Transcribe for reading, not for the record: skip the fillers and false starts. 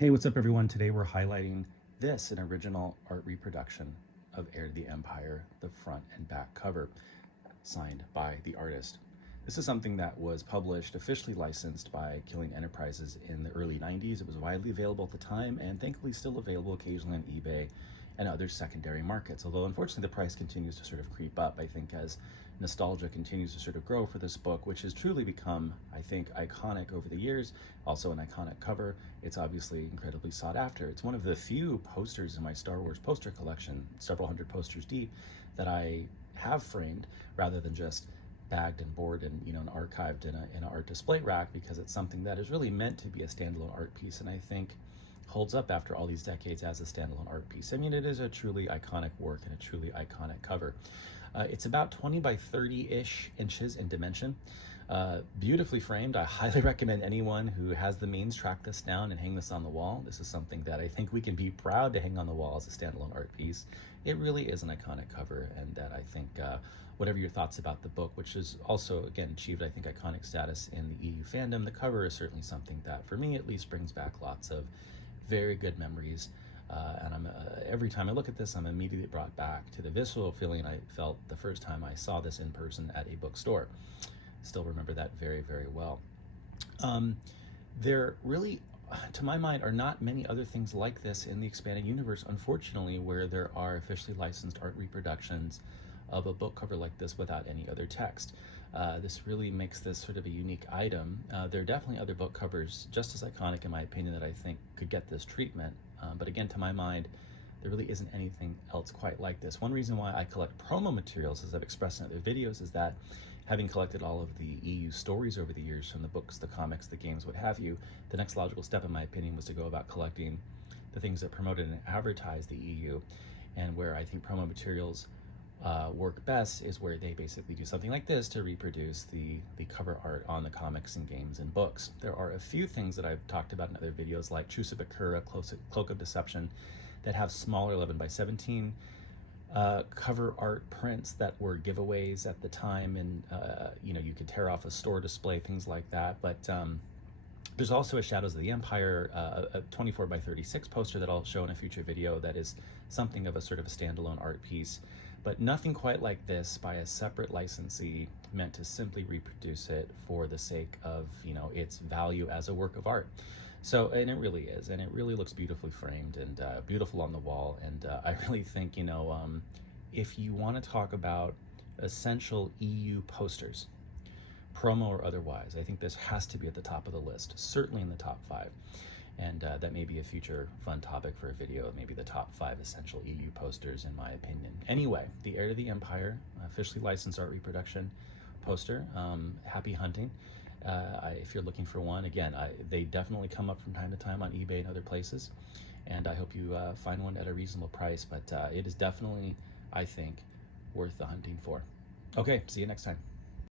Hey, what's up everyone? Today we're highlighting this, an original art reproduction of Heir to the Empire, the front and back cover, signed by the artist. This is something that was published, officially licensed by Killian Enterprises in the early 90s. It was widely available at the time and thankfully still available occasionally on eBay and other secondary markets. Although unfortunately the price continues to sort of creep up, I think, as nostalgia continues to sort of grow for this book, which has truly become, I think, iconic over the years. Also an iconic cover. It's obviously incredibly sought after. It's one of the few posters in my Star Wars poster collection, several hundred posters deep, that I have framed rather than just bagged and board and and archived in an art display rack, because it's something that is really meant to be a standalone art piece, and I think holds up after all these decades as a standalone art piece. I mean, it is a truly iconic work and a truly iconic cover. It's about 20 by 30-ish inches in dimension. Beautifully framed. I highly recommend anyone who has the means track this down and hang this on the wall. This is something that I think we can be proud to hang on the wall as a standalone art piece. It really is an iconic cover, and that I think whatever your thoughts about the book, which is also, again, achieved, I think, iconic status in the EU fandom, the cover is certainly something that, for me at least, brings back lots of very good memories. And every time I look at this, I'm immediately brought back to the visceral feeling I felt the first time I saw this in person at a bookstore. Still remember that very, very well. There really, to my mind, are not many other things like this in the expanded universe, unfortunately, where there are officially licensed art reproductions of a book cover like this without any other text. This really makes this sort of a unique item. There are definitely other book covers just as iconic, in my opinion, that I think could get this treatment. But again, to my mind, there really isn't anything else quite like this. One reason why I collect promo materials, as I've expressed in other videos, is that having collected all of the EU stories over the years, from the books, the comics, the games, what have you, the next logical step, in my opinion, was to go about collecting the things that promoted and advertised the EU. And where I think promo materials work best is where they basically do something like this to reproduce the cover art on the comics and games and books. There are a few things that I've talked about in other videos, like Truce of Bakura, Cloak of Deception, that have smaller 11 by 17 cover art prints that were giveaways at the time, and you could tear off a store display, things like that. But there's also a Shadows of the Empire, a 24 by 36 poster that I'll show in a future video, that is something of a sort of a standalone art piece, but nothing quite like this by a separate licensee meant to simply reproduce it for the sake of its value as a work of art. So, and it really is, and it really looks beautifully framed and beautiful on the wall. And I really think, if you want to talk about essential EU posters, promo or otherwise, I think this has to be at the top of the list, certainly in the top 5. And that may be a future fun topic for a video, maybe the top 5 essential EU posters, in my opinion. Anyway, the Heir to the Empire, officially licensed art reproduction poster. Happy hunting. If you're looking for one, again, they definitely come up from time to time on eBay and other places, and I hope you find one at a reasonable price, but it is definitely, I think, worth the hunting for. Okay, see you next time.